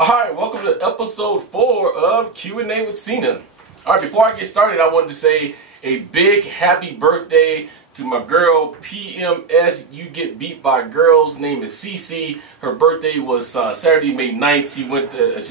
Alright, welcome to episode 4 of Q&A with Cena. Alright, before I get started, I wanted to say a big happy birthday to my girl PMS. You Get Beat by Girls. Name is Cece. Her birthday was Saturday, May 9th. She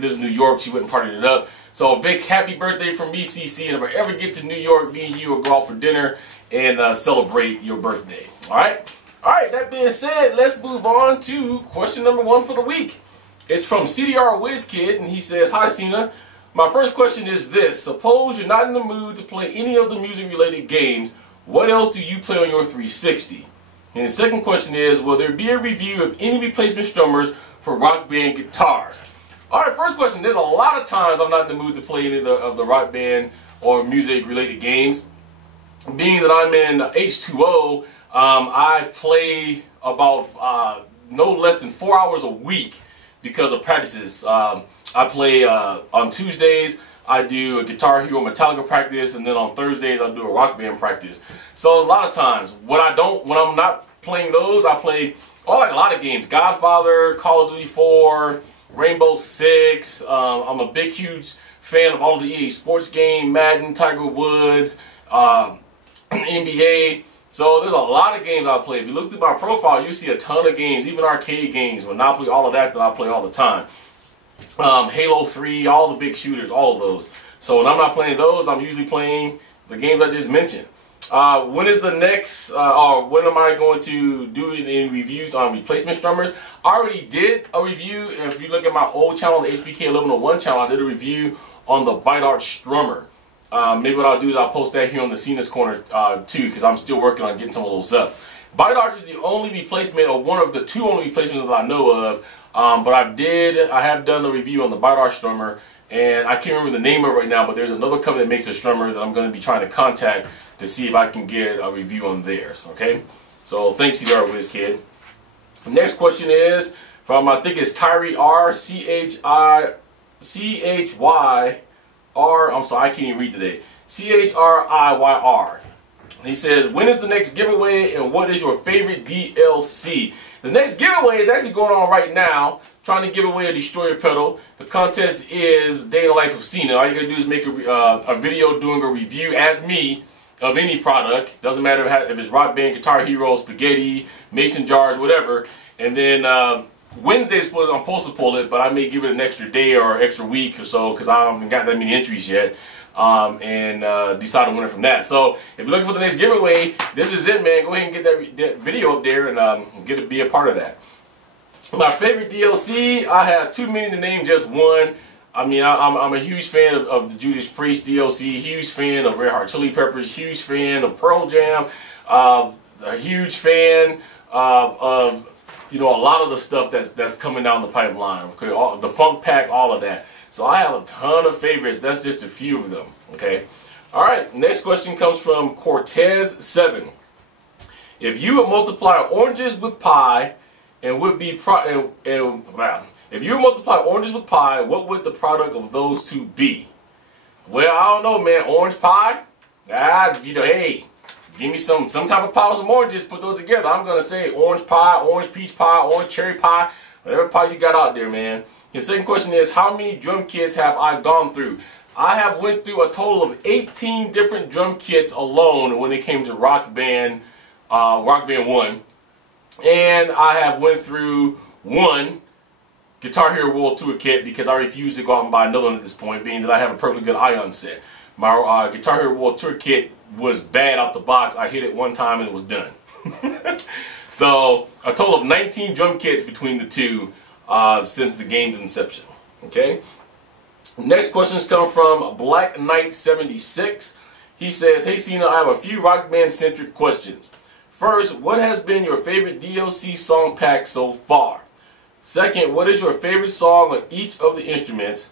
lives in New York. She went and partied it up. So a big happy birthday from me, Cece. And if I ever get to New York, me and you will go out for dinner and celebrate your birthday. Alright? Alright, that being said, let's move on to question number 1 for the week. It's from Cdrwizkid, and he says, "Hi Cena, my first question is this. Suppose you're not in the mood to play any of the music-related games. What else do you play on your 360? And the second question is, will there be a review of any replacement strummers for Rock Band guitars?" Alright, first question. There's a lot of times I'm not in the mood to play any of the Rock Band or music-related games. Being that I'm in H2O, I play about no less than 4 hours a week because of practices. I play on Tuesdays, I do a Guitar Hero Metallica practice, and then on Thursdays I do a Rock Band practice. So a lot of times, when I'm not playing those, I play a lot of games. Godfather, Call of Duty 4, Rainbow Six. I'm a big, huge fan of all of the EA sports game, Madden, Tiger Woods, NBA. So there's a lot of games I play. If you look through my profile, you see a ton of games, even arcade games, Monopoly, all of that I play all the time. Halo 3, all the big shooters, all of those. So when I'm not playing those, I'm usually playing the games I just mentioned. When is the next, or when am I going to do any reviews on replacement strummers? I already did a review. If you look at my old channel, the HBK 1101 channel, I did a review on the BiteArt strummer. Maybe what I'll do is I'll post that here on the Cena's Corner too, because I'm still working on getting some of those up. BiteArt is the only replacement, or one of the 2 only replacements that I know of. But I have done a review on the BiteArt strummer, and I can't remember the name of it right now. But there's another company that makes a strummer that I'm going to be trying to contact to see if I can get a review on theirs. Okay, so thanks, Cdrwizkid. The next question is from, I think it's ChriyR, I'm sorry, I can't even read today. ChriyR. He says, when is the next giveaway and what is your favorite DLC? The next giveaway is actually going on right now, trying to give away a Destroyer pedal. The contest is Day in the Life of Cena. All you gotta do is make a video doing a review as me of any product. Doesn't matter if it's Rock Band, Guitar Hero, Spaghetti, Mason jars, whatever. And then Wednesday's I'm supposed to pull it, but I may give it an extra day or extra week or so because I haven't got that many entries yet, and decide a winner from that. So if you're looking for the next giveaway, this is it, man. Go ahead and get that video up there and be a part of that. My favorite DLC, I have too many to name just one. I mean, I'm a huge fan of the Judas Priest DLC, huge fan of Red Hot Chili Peppers, huge fan of Pearl Jam, a huge fan of a lot of the stuff that's coming down the pipeline. Okay, the Funk Pack, all of that. So I have a ton of favorites. That's just a few of them. Okay. All right. Next question comes from Cortez 7. If you would multiply oranges with pie, and would be if you would multiply oranges with pie, what would the product of those two be? Well, I don't know, man. Orange pie? Hey. Give me some type of pie with some oranges, put those together. I'm going to say orange pie, orange peach pie, orange cherry pie, whatever pie you got out there, man. The second question is, how many drum kits have I gone through? I have went through a total of 18 different drum kits alone when it came to Rock Band 1. And I have went through one Guitar Hero World Tour kit because I refuse to go out and buy another one at this point, being that I have a perfectly good Ion set. My Guitar Hero World Tour kit was bad out the box. I hit it one time and it was done. So a total of 19 drum kits between the two since the game's inception. Okay. Next questions come from Black Knight 76. He says, "Hey Cena, I have a few Rock Band-centric questions. First, what has been your favorite DLC song pack so far? Second, what is your favorite song on each of the instruments?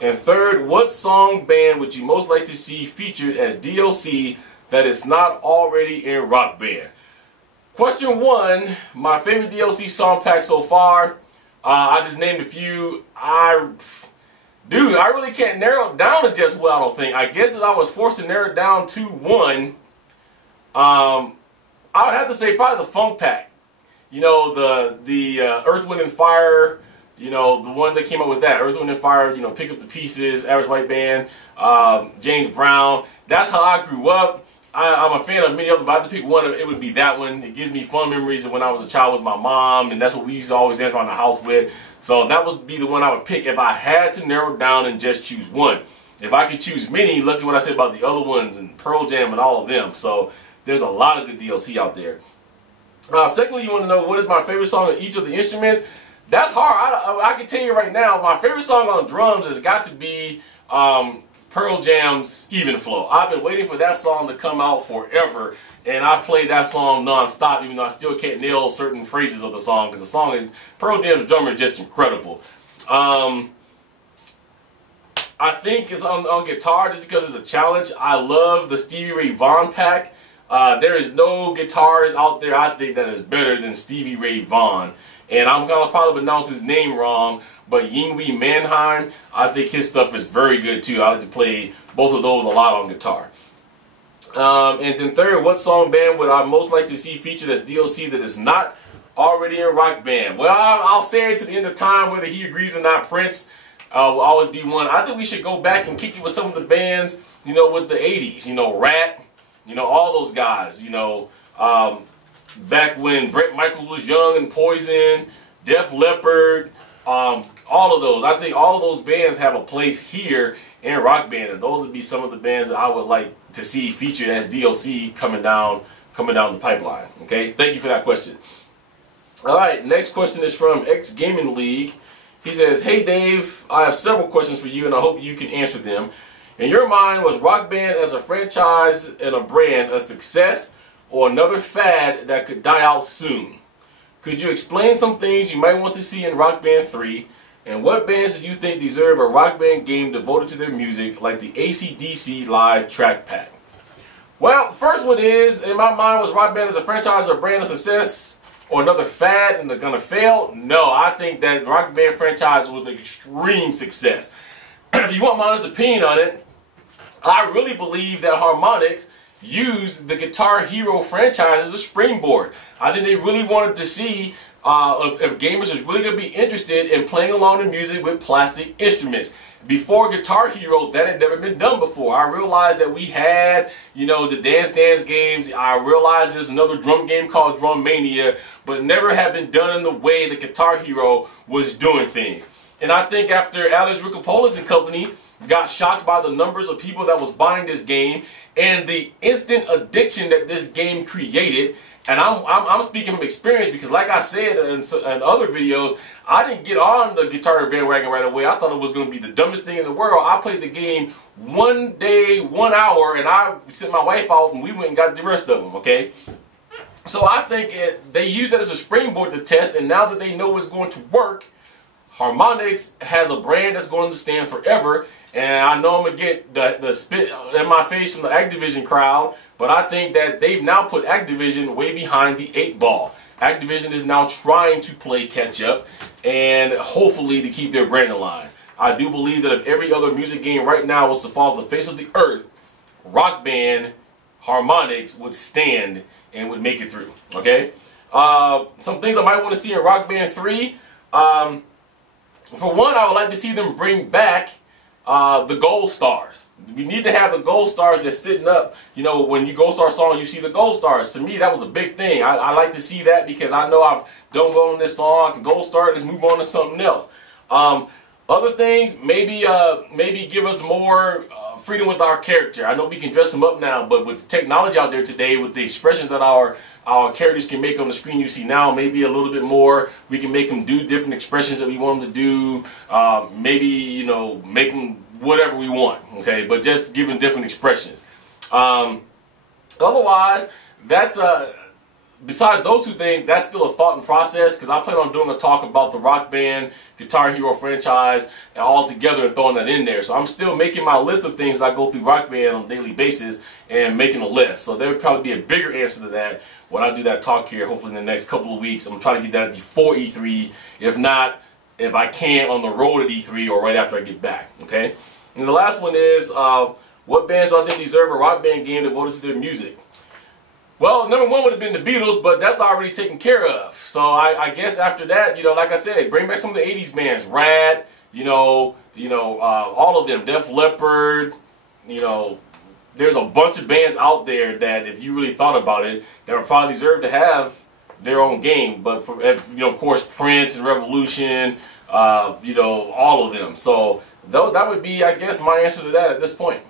And third, what song band would you most like to see featured as DLC that is not already in Rock Band?" Question 1, my favorite DLC song pack so far. I just named a few. Dude, I really can't narrow it down to just one, I don't think. I guess if I was forced to narrow it down to one, I would have to say probably the Funk Pack. You know, the Earth, Wind, and Fire You know, the ones that came up with that, Earth, Wind & Fire, you know, Pick Up the Pieces, Average White Band, James Brown. That's how I grew up. I'm a fan of many of them, but I have to pick one. It would be that one. It gives me fun memories of when I was a child with my mom, and that's what we used to always dance around the house with. So that would be the one I would pick if I had to narrow it down and just choose one. If I could choose many, look at what I said about the other ones and Pearl Jam and all of them. So there's a lot of good DLC out there. Secondly, you want to know what is my favorite song on each of the instruments? That's hard. I can tell you right now, my favorite song on drums has got to be Pearl Jam's Even Flow. I've been waiting for that song to come out forever, and I've played that song non-stop, even though I still can't nail certain phrases of the song, because the song is, Pearl Jam's drummer is just incredible. I think it's on guitar just because it's a challenge. I love the Stevie Ray Vaughan pack. There is no guitars out there, I think, that is better than Stevie Ray Vaughan. And I'm going to probably pronounce his name wrong, but Yngwie Mannheim, I think his stuff is very good too. I like to play both of those a lot on guitar. And then third, what song band would I most like to see featured as DLC that is not already in Rock Band? Well, I'll say it to the end of time, whether he agrees or not. Prince will always be one. I think we should go back and kick it with some of the bands, you know, with the 80s. You know, Rat, you know, all those guys, you know, back when Bret Michaels was young and Poison, Def Leppard, all of those. I think all of those bands have a place here in Rock Band, and those would be some of the bands that I would like to see featured as DLC coming down the pipeline. Okay, thank you for that question. All right, next question is from ExGamingLeague. He says, "Hey Dave, I have several questions for you, and I hope you can answer them. In your mind, was Rock Band as a franchise and a brand a success or another fad that could die out soon? Could you explain some things you might want to see in Rock Band 3? And what bands do you think deserve a Rock Band game devoted to their music, like the AC/DC Live Track Pack?" Well, first one is, in my mind, was Rock Band as a franchise or brand a success or another fad and they're going to fail? No, I think that Rock Band franchise was an extreme success. If you want my honest opinion on it, I really believe that Harmonix used the Guitar Hero franchise as a springboard. I think they really wanted to see if gamers is really going to be interested in playing along the music with plastic instruments. Before Guitar Hero, that had never been done before. I realized that we had, you know, the Dance Dance games. I realized there's another drum game called Drum Mania, but never had been done in the way that Guitar Hero was doing things. And I think after Alex Ricopoulos and company got shocked by the numbers of people that was buying this game and the instant addiction that this game created, and I'm speaking from experience because, like I said in other videos, I didn't get on the Guitar bandwagon right away. I thought it was going to be the dumbest thing in the world. I played the game 1 day, 1 hour, and I sent my wife out and we went and got the rest of them, okay? So I think they used that as a springboard to test, and now that they know it's going to work, Harmonix has a brand that's going to stand forever. And I know I'm going to get the spit in my face from the Activision crowd, but I think that they've now put Activision way behind the 8 ball. Activision is now trying to play catch up and hopefully to keep their brand alive. I do believe that if every other music game right now was to fall to the face of the earth, Rock Band, Harmonix would stand and would make it through. Okay? Some things I might want to see in Rock Band 3. For one, I would like to see them bring back the gold stars. We need to have the gold stars just sitting up. You know, when you Gold Star song, you see the gold stars. To me, that was a big thing. I like to see that because I know I've done well on this song. I can gold star, let's move on to something else. Other things, maybe give us more freedom with our character. I know we can dress them up now, but with the technology out there today, with the expressions that our characters can make on the screen you see now, maybe a little bit more. We can make them do different expressions that we want them to do. Maybe, you know, make them whatever we want, okay? But just give them different expressions. Otherwise, that's besides those two things, that's still a thought and process because I plan on doing a talk about the Rock Band, Guitar Hero franchise, and all together and throwing that in there. So I'm still making my list of things as I go through Rock Band on a daily basis and making a list. So there would probably be a bigger answer to that when I do that talk here, hopefully in the next couple of weeks. I'm trying to get that before E3. If not, if I can, on the road at E3 or right after I get back, okay? And the last one is, what bands do I think deserve a Rock Band game devoted to their music? Well, number one would have been the Beatles, but that's already taken care of. So I guess after that, you know, like I said, bring back some of the 80s bands. Rad, all of them. Def Leppard, you know, there's a bunch of bands out there that if you really thought about it, that would probably deserve to have their own game. But, for, you know, of course, Prince and Revolution, you know, all of them. So that would be, I guess, my answer to that at this point.